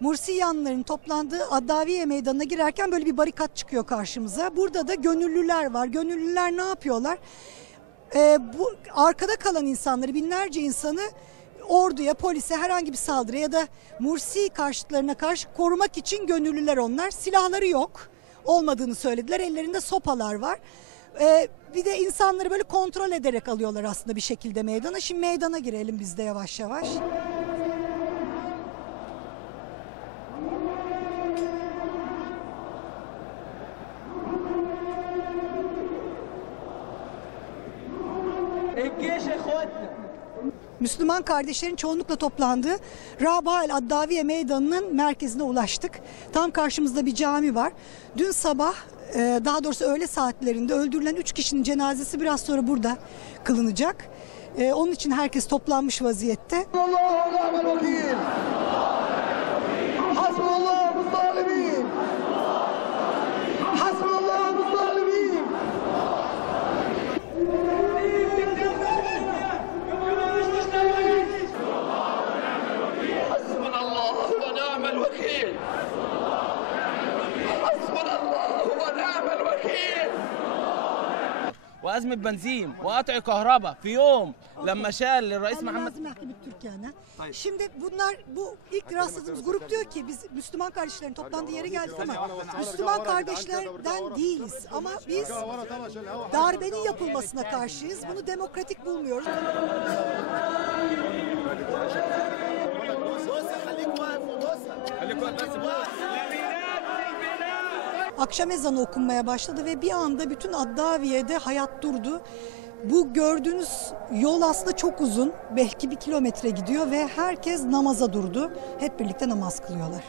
Mursiyanların toplandığı Addaviye Meydanı'na girerken böyle bir barikat çıkıyor karşımıza. Burada da gönüllüler var. Gönüllüler ne yapıyorlar? Ee, bu arkada kalan insanları, binlerce insanı orduya, polise herhangi bir saldırı ya da Mursi karşıtlarına karşı korumak için gönüllüler onlar. Silahları yok. Olmadığını söylediler. Ellerinde sopalar var. Ee, bir de insanları böyle kontrol ederek alıyorlar aslında bir şekilde meydana. Şimdi meydana girelim biz de yavaş yavaş. الجيش يا اخواتنا Müslüman kardeşlerin çoğunlukla toplandığı Rabah el Addaviye Meydanı'nın merkezine ulaştık. Tam karşımızda bir cami var. Dün sabah e, daha doğrusu öğle saatlerinde öldürülen 3 kişinin cenazesi biraz sonra burada kılınacak. E, onun için herkes toplanmış vaziyette. Allah'a emanet olun. Hasbullah. الوكيل حسبنا الله ونعم الوكيل وازمه بنزين وقطع كهرباء في يوم لما شال الرئيس Allah محمد lazım mahkeme Türkiye'ne. Şimdi bunlar bu ilk rastladığımız grup diyor ki biz Müslüman kardeşlerin toplandığı yere geldik ama Müslüman kardeşlerden değiliz. Ama biz darbenin yapılmasına karşıyız. Bunu demokratik bulmuyoruz. Akşam ezanı okunmaya başladı ve bir anda bütün Addaviye'de hayat durdu. Bu gördüğünüz yol aslında çok uzun. Belki bir kilometre gidiyor ve herkes namaza durdu. Hep birlikte namaz kılıyorlar.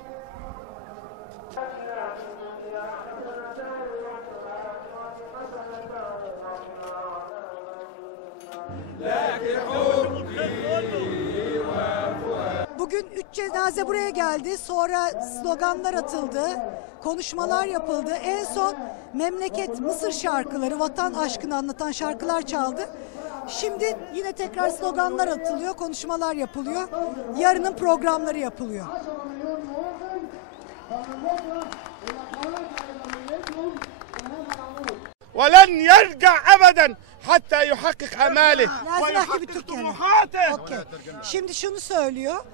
Bugün üç cenaze buraya geldi. Sonra sloganlar atıldı. Konuşmalar yapıldı. En son memleket Mısır şarkıları, vatan aşkını anlatan şarkılar çaldı. Şimdi yine tekrar sloganlar atılıyor, konuşmalar yapılıyor. Yarının programları yapılıyor. ولن يرجع ابدا حتى يحقق اماله Lazım Mahkeme Türkiye'ne. طموحاته Okey. Şimdi şunu söylüyor.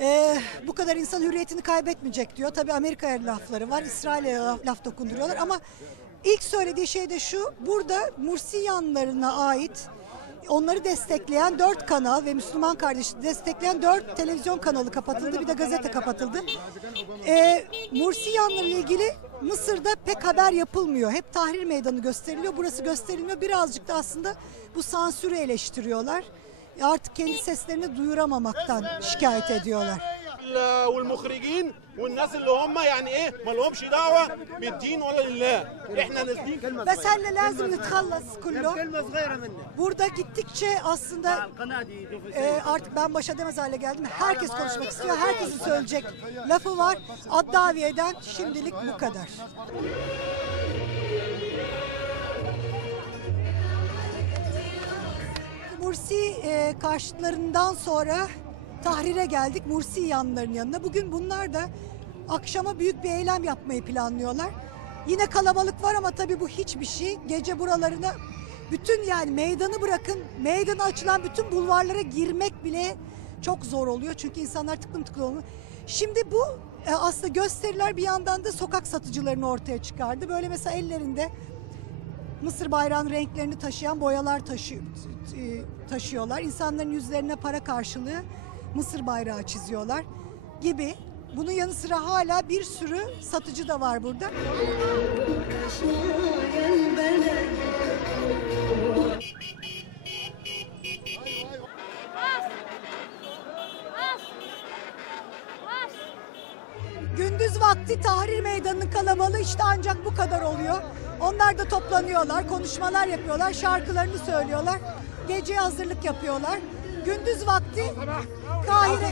Ee, bu kadar insan hürriyetini kaybetmeyecek diyor. Tabii Amerika'ya lafları var. İsrail'e laf, laf dokunduruyorlar ama ilk söylediği şey de şu. Burada Mursiyanlarına ait onları destekleyen dört kanal ve Müslüman kardeşi destekleyen dört televizyon kanalı kapatıldı. Bir de gazete kapatıldı. Ee, Mursiyanlarla ilgili Mısır'da pek haber yapılmıyor. Hep Tahrir Meydanı gösteriliyor. Burası gösterilmiyor. Birazcık da aslında bu sansürü eleştiriyorlar Artık kendi seslerini duyuramamaktan şikayet ediyorlar. والمخرجين والناس اللي هم يعني ايه ما لهمش دعوه بالدين ولا لله احنا نازلين Ve senle lazım nithallas kullu. صغيره منه Burada gittikçe aslında القناه دي شوف e, artık ben başa demez hale geldim. Herkes konuşmak istiyor. Herkesin söyleyecek lafı var. Addaviye'den şimdilik bu kadar. Mursi e, karşıtlarından sonra Tahrir'e geldik Mursi yanlarının yanına. Bugün bunlar da akşama büyük bir eylem yapmayı planlıyorlar. Yine kalabalık var ama tabii bu hiçbir şey. Gece buralarına bütün yani meydanı bırakın meydana açılan bütün bulvarlara girmek bile çok zor oluyor. Çünkü insanlar tıklım tıklım oluyor. Şimdi bu e, aslında gösteriler bir yandan da sokak satıcılarını ortaya çıkardı. Böyle mesela ellerinde Mısır bayrağının renklerini taşıyan boyalar taşı, e, taşıyorlar. İnsanların yüzlerine para karşılığı Mısır bayrağı çiziyorlar gibi. Bunun yanı sıra hala bir sürü satıcı da var burada. Vakti Tahrir Meydanı'nın kalabalığı işte ancak bu kadar oluyor. Onlar da toplanıyorlar, konuşmalar yapıyorlar, şarkılarını söylüyorlar. Geceye hazırlık yapıyorlar. Gündüz vakti Kahire